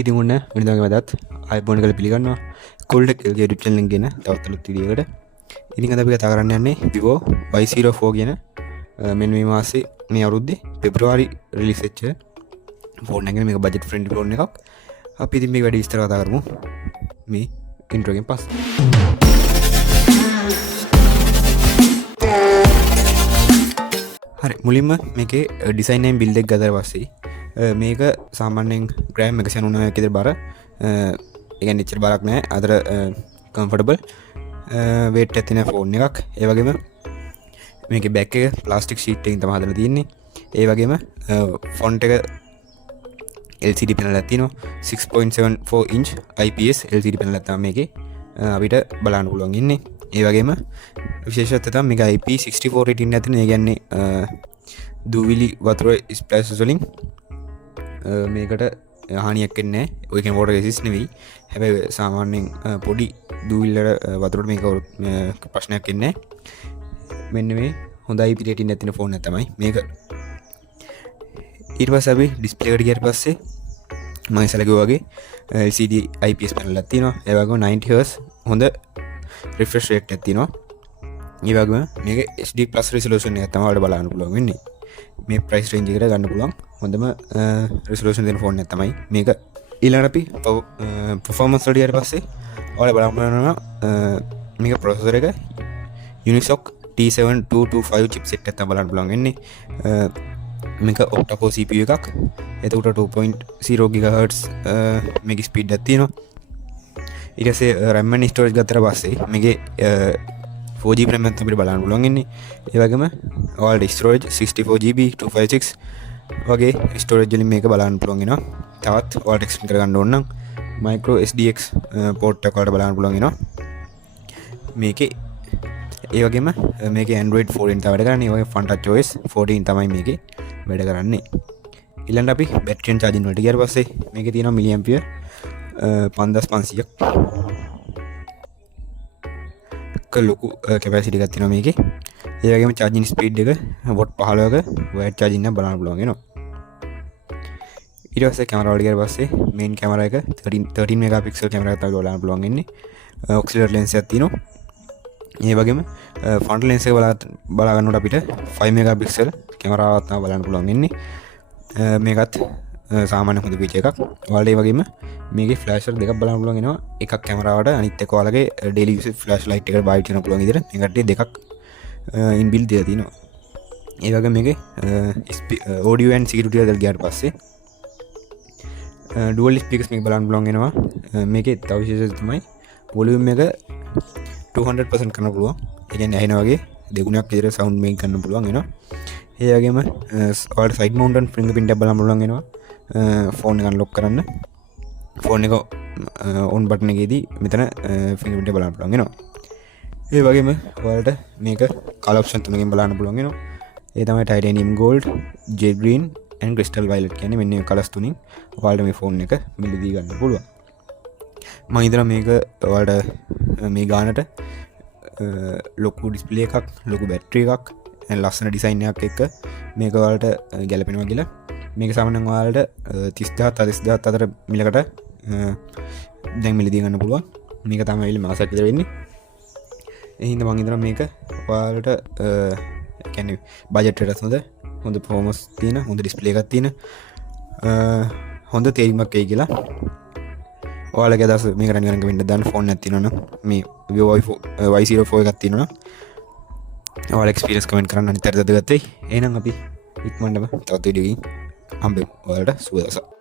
ඉතින් ඔන්න වෙනදාගේ වදත් iPhone එකල පිළිගන්නවා Coldec YouTube channel එක ගැන තවත් අලුත් වීඩියෝ එකකට. ඉතින් අද අපි කතා කරන්න යන්නේ Vivo Y04 කියන මෙන්න මේ මාසේ මේ අවුරුද්දේ පෙබ්‍රුවාරි රිලීස් වෙච්ච ෆෝන් එකක්. මේක බජට් ෆ්‍රෙන්ඩ්ලි ෆෝන් එකක්. අපි ඉතින් මේක වැඩි විස්තර කතා කරමු මේ ඉන්ට්‍රෝ එකෙන් පස්සේ. හරි, මුලින්ම මේකේ ඩිසයින් එකෙන් බිල්ඩ් එක ගත්තා පස්සේ මේක සාමාන්‍යයෙන් ග්‍රෑම් 199ක් විතර බර. ඒ කියන්නේ ඉච්චර බරක් නෑ. අතර කම්ෆර්ටබල් weight එකක් තියෙන ෆෝන් එකක්. ඒ වගේම මේකේ බෑක් එක ප්ලාස්ටික් ෂීට් එකකින් තමයි හදලා තියෙන්නේ. ඒ වගේම ෆොන්ට් එක LCD පැනල් එකක් තියෙනවා. 6.74 inch IPS LCD පැනල් එකක් තමයි මේකේ අපිට බලන්න පුළුවන් ඉන්නේ. ඒ වගේම විශේෂත්වය තමයි මේක IP64 rating එකක් තියෙනවා. ඒ කියන්නේ දූවිලි වතුර ස්ප්ලෑෂස් වලින් මේකට හානියක් වෙන්නේ නැහැ. ඔය කියන්නේ water resist නෙවෙයි. හැබැයි සාමාන්‍යයෙන් පොඩි දූවිල්ලට වතුරට මේක ප්‍රශ්නයක් වෙන්නේ නැහැ. මෙන්න මේ හොඳයි IP rating එකක් තියෙන ෆෝන් එක තමයි මේක. ඊට පස්සේ අපි ඩිස්ප්ලේ එකට ගියාට පස්සේ මම ඉස්සෙල්ලා කිව්වා වගේ LCD IPS පැනල් එකක් තියෙනවා. ඒ වගේම 90 Hz හොඳ refresh rate එකක් තියෙනවා. ඒ වගේම මේක HD+ resolution එකක් තමයි ඔයාලට බලන්න පුළුවන් වෙන්නේ. මේ price range එකට ගන්න පුළුවන් හොඳම resolution දෙන ෆෝන් එකක් තමයි මේක. ඊළඟට අපි performance වලට ගියාට පස්සේ ඔයාලා බලන්න මේක processor එක Unisoc T7225 chipset එකක් තමයි බලන්න පුළුවන් වෙන්නේ. මේක octa-core CPU එකක්. එතකොට 2.0 GHz මේක ස්පීඩ් එකක් තියෙනවා. ඊට පස්සේ RAM and storage ගත්තට පස්සේ මේකේ 4GB RAM එකක් අපිට බලන්න පුළුවන් ඉන්නේ. ඒ වගේම ඔයාලට storage 64GB 256 වගේ storage වලින් මේක බලන්න පුළුවන් වෙනවා. තවත් ඔයාලට extend කරගන්න ඕන නම් micro SDX port එක ඔයාලට බලන්න පුළුවන් වෙනවා මේකේ. ඒ වගේම මේකේ Android 14 තමයි වැඩ කරන්නේ. ඒ වගේ Fun Touch OS 14 තමයි මේකේ වැඩ කරන්නේ. ඊළඟට අපි battery and charging වලට ගියාට පස්සේ මේකේ තියෙනවා milliampere 5500ක් ලොකු කැපැසිටි එකක් තියෙනවා මේකේ. ඒ වගේම charging speed එක watt 15ක wide charging එක බලන්න පුළුවන් වෙනවා. ඊට පස්සේ කැමරා වලට ගියාට පස්සේ main කැමරා එක 13 megapixel කැමරා එකක් තමයි බලන්න පුළුවන් වෙන්නේ. auxiliary lens එකක් තියෙනවා. ඒ වගේම front lens එක බලා ගන්නකොට අපිට 5 megapixel කැමරාවක් තමයි බලන්න පුළුවන් වෙන්නේ. මේකත් සාමාන්‍ය හොඳ ෆීචර් එකක්. ඔයාලට ඒ වගේම මේකේ ෆ්ලෑෂර් දෙකක් බලන්න පුළුවන් වෙනවා. එකක් කැමරාවට, අනිත් එක ඔයාලගේ ඩේලි යූසේජ් ෆ්ලෑෂ් ලයිට් එකට භාවිත කරන්න පුළුවන් විදිහට මේකට දෙකක් ඉන්බිල්ට් දෙලා තියෙනවා. ඒ වගේම මේකේ audio and security වලට ගියාට පස්සේ dual speakers මේක බලන්න පුළුවන් වෙනවා. මේකේ තව විශේෂයක් තමයි volume එක 200% කරන්න පුළුවන්. ඒ කියන්නේ ඇහෙනා වගේ දෙගුණයක් විතර sound මේක කරන්න පුළුවන් වෙනවා. ඒ වගේම ඔයාලට side mounted fingerprint එක බලන්න පුළුවන් වෙනවා. ෆෝන් එක අන්ලොක් කරන්න ෆෝන් එක ඔන් බටන් එකේදී මෙතන fingerprint එක බලන්න පුළුවන් වෙනවා. ඒ වගේම ඔයාලට මේක color option තුනකින් බලන්න පුළුවන් වෙනවා. ඒ තමයි titanium gold, jade green and crystal violet කියන්නේ මෙන්න මේ කලර්ස් තුنين ඔයාලට මේ ෆෝන් එක මිලදී ගන්න පුළුවන්. මම හිතනවා මේක ඔයාලට මේ ගානට ලොකු ඩිස්ප්ලේ එකක්, ලොකු බැටරි එකක්, ලස්සන ඩිසයින් එකක් එක්ක මේක ඔයාලට ගැලපෙනවා කියලා. මේක සාමාන්‍යයෙන් ඔයාලට 30000 40000 අතර මිලකට දැන් මිලදී ගන්න පුළුවන්. මේක තමයි මාසයක් විතර වෙන්නේ. ඒ හින්දා මම හිතනවා මේක ඔයාලට කියන්නේ බජට් එකට හොඳ performance තියෙන, හොඳ ඩිස්ප්ලේ එකක් තියෙන හොඳ තේරීමක් එයි කියලා. ඔයාලගේ අදහස මේකට නිකන් කමෙන්ට් දාන්න. ෆෝන් එකක් තියෙනවනම් මේ Vivo Y04 එකක් තියෙනවනම් ඔයාලා එක්ස්පීරියන්ස් කමෙන්ට් කරන්න. අනිත් අයට වැදගත් වෙයි. එහෙනම් අපි ඉක්මනටම තවත් වීඩියෝ එකකින් හම්බෙමු. ඔයාලට සුබ දවසක්.